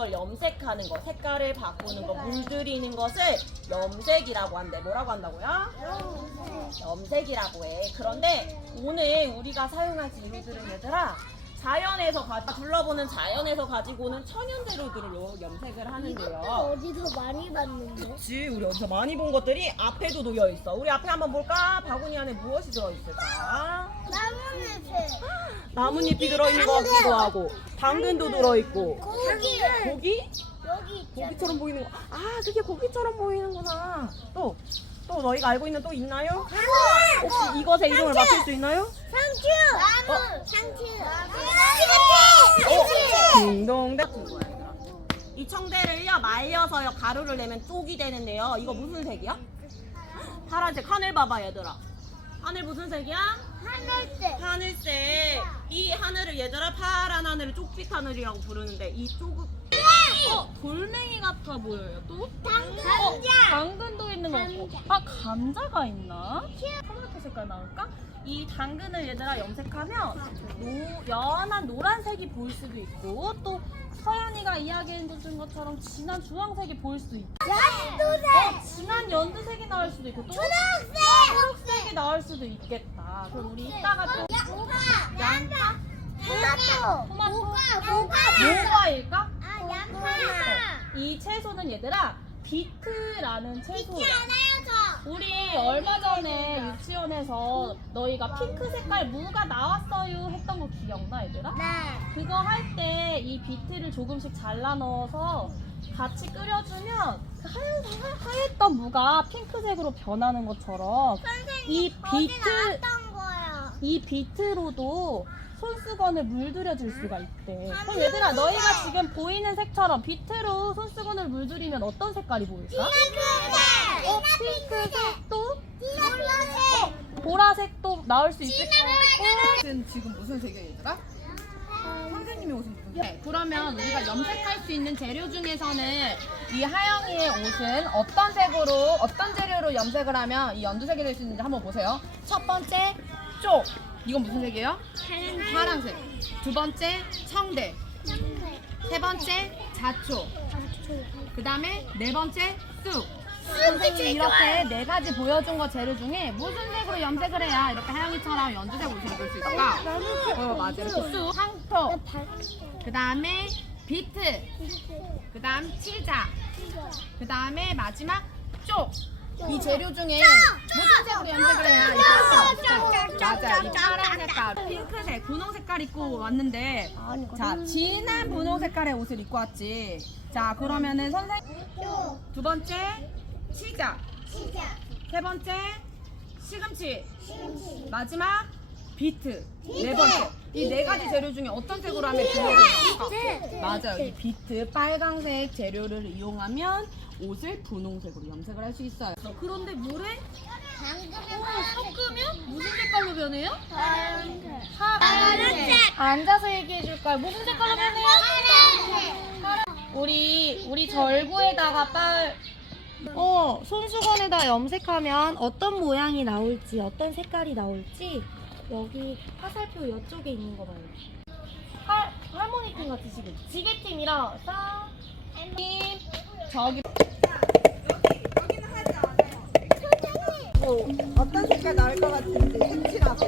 걸 염색하는 거, 색깔을 바꾸는 거, 물들이는 것을 염색이라고 한대. 뭐라고 한다고요? 염색이라고 해. 그런데 오늘 우리가 사용할 재료들은 얘들아 자연에서 가, 둘러보는 자연에서 가지고 오는 천연 재료들로 염색을 하는데요. 어디서 많이 봤는데? 그치, 우리 어디서 많이 본 것들이 앞에도 놓여 있어. 우리 앞에 한번 볼까? 바구니 안에 무엇이 들어 있을까? 나뭇잎에 나뭇잎이 들어 있는 것 같기도 하고, 당근도 들어 있고. 고기 고기? 여기 있잖아. 고기처럼 보이는 거. 아, 그게 고기처럼 보이는구나. 또, 또 너희가 알고 있는 또 있나요? 혹시 이것의 이름을 맞힐 수 있나요? 상추 나무 상추 어, 딩동 같은 거야, 얘들아. 이 청대를요 말려서요 가루를 내면 쪽이 되는데요. 이거 무슨 색이야? 파란색. 하늘 봐봐 얘들아. 하늘 무슨 색이야? 하늘색 하늘색. 이 하늘을 얘들아 파란 하늘을 쪽빛 하늘이라고 부르는데 이 쪽은 어 돌멩이 같아 보여요. 또? 당근 당근도 있는 거 같고. 아 감자가 있나? 토마토 색깔 나올까? 이 당근을 얘들아 염색하면 노, 연한 노란색이 보일 수도 있고 또 서연이가 이야기해준 것처럼 진한 주황색이 보일 수도 있고 연두색 진한 연두색이 나올 수도 있고 또 초록색 초록색이 나올 수도 있겠다 그럼 우리 이따가 또 양파 양파. 토마토. 토마토. 모과 모과 뭐가일까? 아 양파. 이 채소는 얘들아 비트라는 채소야. 알아요 저? 우리 얼마 전에 유치원에서 너희가 핑크 색깔 무가 나왔어요 했던 거 기억나 얘들아? 네. 그거 할 때 이 비트를 조금씩 잘라 넣어서 같이 끓여주면 그 하얀, 하- 하였던 무가 핑크색으로 변하는 것처럼 이 비트 어떤 거야? 이 비트로도 손수건을 물들여 줄 수가 있대. 그럼 얘들아 너희가 지금 보이는 색처럼 비트로 손수건을 물들이면 어떤 색깔이 보일까? 핑크색 어, 핑크색 또 보라색도 나올 수 있을 것 같고 지금 지금 무슨 색이야 얘들아? 선생님이 옷은 무슨 색? 네, 그러면 우리가 염색할 수 있는 재료 중에서는 이 하영이의 옷은 어떤 색으로 어떤 재료로 염색을 하면 이 연두색이 될 수 있는지 한번 보세요. 첫 번째 쪽 이건 무슨 색이에요? 파란색. 두 번째 청대. 세 번째 자초. 그 다음에 네 번째 쑥. 선생님이 이렇게 네 가지 보여준 거 재료 중에 무슨 색으로 염색을 해야 이렇게 하영이처럼 연두색 옷을 입을 수 있을까? 어 맞아 이렇게 쑥, 황토, 그 다음에 비트, 그 다음 치자, 그 다음에 마지막 쪽. 이 재료 중에 무슨 색으로 염색을 해야 이렇게 할수 있을까? 맞아 이 파란 색깔, 핑크색, 분홍 색깔 입고 왔는데. 자 진한 분홍 색깔의 옷을 입고 왔지. 자 그러면은 선생님 두 번째 치자, 세 번째 시금치, 마지막 비트, 네 번째. 이 네 가지 재료 중에 어떤 색으로 하면 비트가 맞아요. 이 비트! 빨강색 재료를 이용하면 옷을 분홍색으로 염색을 할 수 있어요. 그런데 물에 당근은 섞으면 무슨 색깔로 변해요? 파란색. 앉아서 얘기해 줄까요? 무슨 색깔로 변해요? 파란색. 우리 우리 절구에다가 빨 어, 손수건에다 염색하면 어떤 모양이 나올지, 어떤 색깔이 나올지 여기 화살표 이쪽에 있는 거 봐요. 할, 할머니 팀 같이 지금 지게 팀이랑 쌍, 팀, 저기 뭐 어떤 색깔 나올 것 같은지 색칠하고.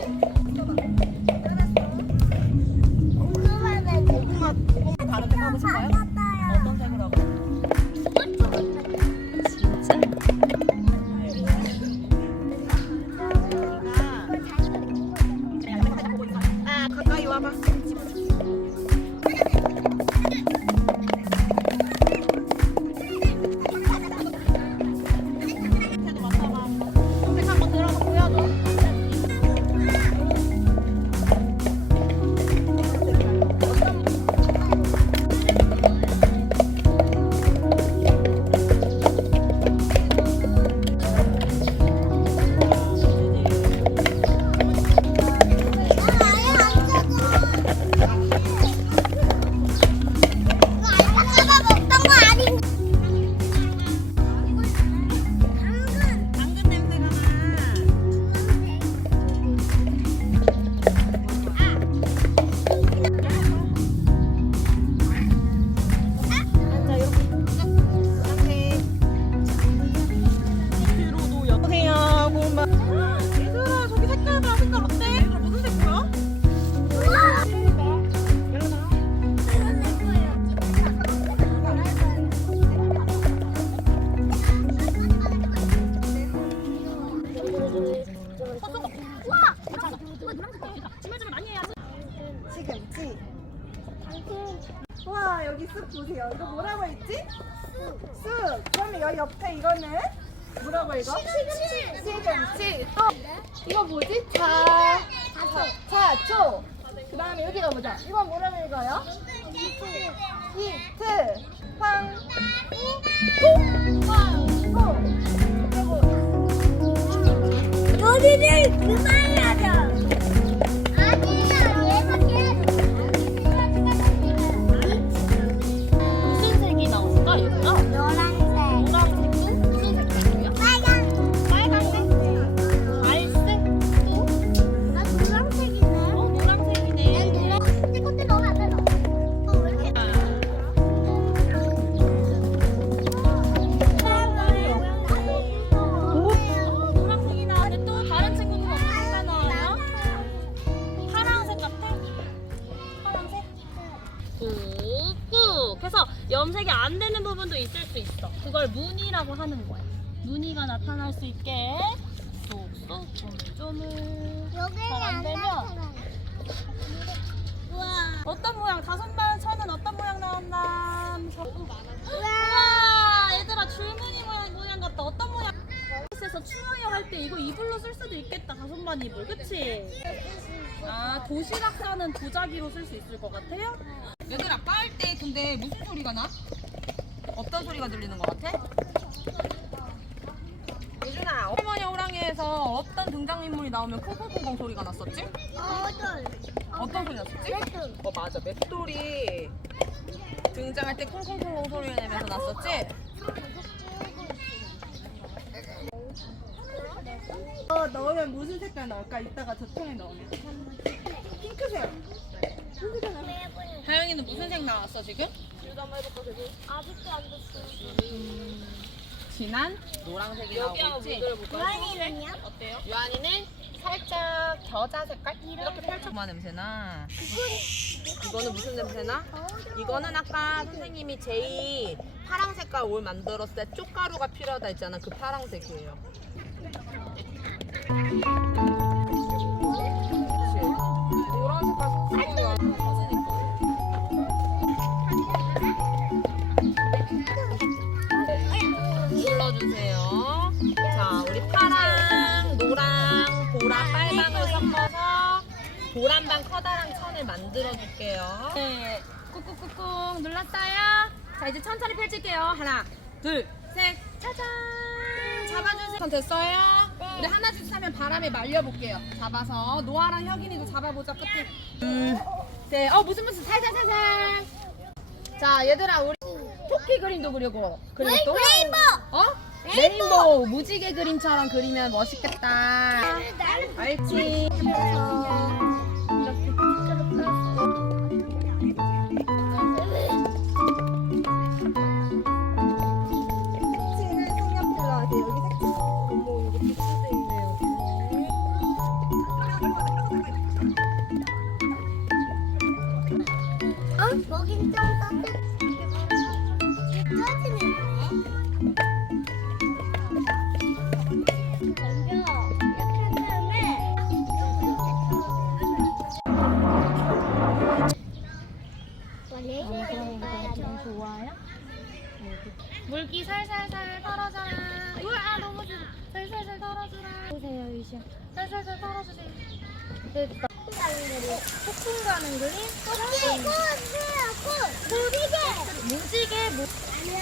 고구마, 고구마 다른 색 하고 싶어요? 뭐라고 했지? 쑥. 그럼 여기 옆에 이거는 뭐라고 이거? 시금치. 또 이거 뭐지? 자. 자 초. 그 다음에 여기 가보자. 이건 뭐라고 읽어요? 이트. 황. 호. 황. 너희들 그만 부분도 있을 수 있어 그걸 무늬라고 하는 거야 무늬가 나타날 수 있게 쏙쏙 여기는 잘안 안 되면? 우와. 어떤 모양? 다섯 발 천은 어떤 모양 나왔나? 우와. 우와 얘들아 줄무늬 모양 모양 같다 어떤 모양? 에서 추워요 할 때 이거 이불로 쓸 수도 있겠다 가슴반 이불 그치? 아 도시락 싸는 도자기로 쓸 수 있을 것 같아요? 얘들아 빨 때 근데 무슨 소리가 나? 어떤 소리가 들리는 것 같아? 예준아 할머니 호랑이에서 어떤 등장인물이 나오면 쿵쿵쿵쿵 소리가 났었지? 어들. 어떤 소리 났었지? 어 맞아 맷돌이 등장할 때 쿵쿵쿵쿵 소리를 내면서 났었지? 어, 넣으면 무슨 색깔 나올까? 이따가 저 통에 넣으면. 핑크색. 하영이는 무슨 색 나왔어 지금? 아직도 안 됐어. 진한 노란색이 나오고 있지? 고양이는요? 유한이는 살짝 겨자 색깔? 이렇게 펼쳐봐 냄새나 이거는 무슨 냄새나? 이거는 아까 선생님이 제이 파랑 색깔 올 만들었을 때 쪽가루가 필요하다 했잖아 그 파랑색이에요 그치? 노란 색깔 소스가 만들어 줄게요. 네. 꾹꾹꾹꾹 눌렀어요. 자 이제 천천히 펼칠게요. 하나 둘 셋. 짜잔! 잡아주세요. 전 됐어요? 우리 하나 둘셋 하면 바람에 말려볼게요. 잡아서 노아랑 혁인이도 잡아보자 끝에. 둘 셋 어 무슨 무슨 살살 살살. 자 얘들아 우리 토끼 그림도 그리고 그리고 또? 레인보. 어? 레인보우! 무지개 그림처럼 그리면 멋있겠다. 알지? 물기 살살살 털어줘라. 우와 너무 좋아. 살살살 털어줘라. 보세요 유시야. 살살살 털어주세요. 됐다 소풍 가는 그림? 꽃, 꽃, 꽃, 무지개. 무지개 무... 안녕,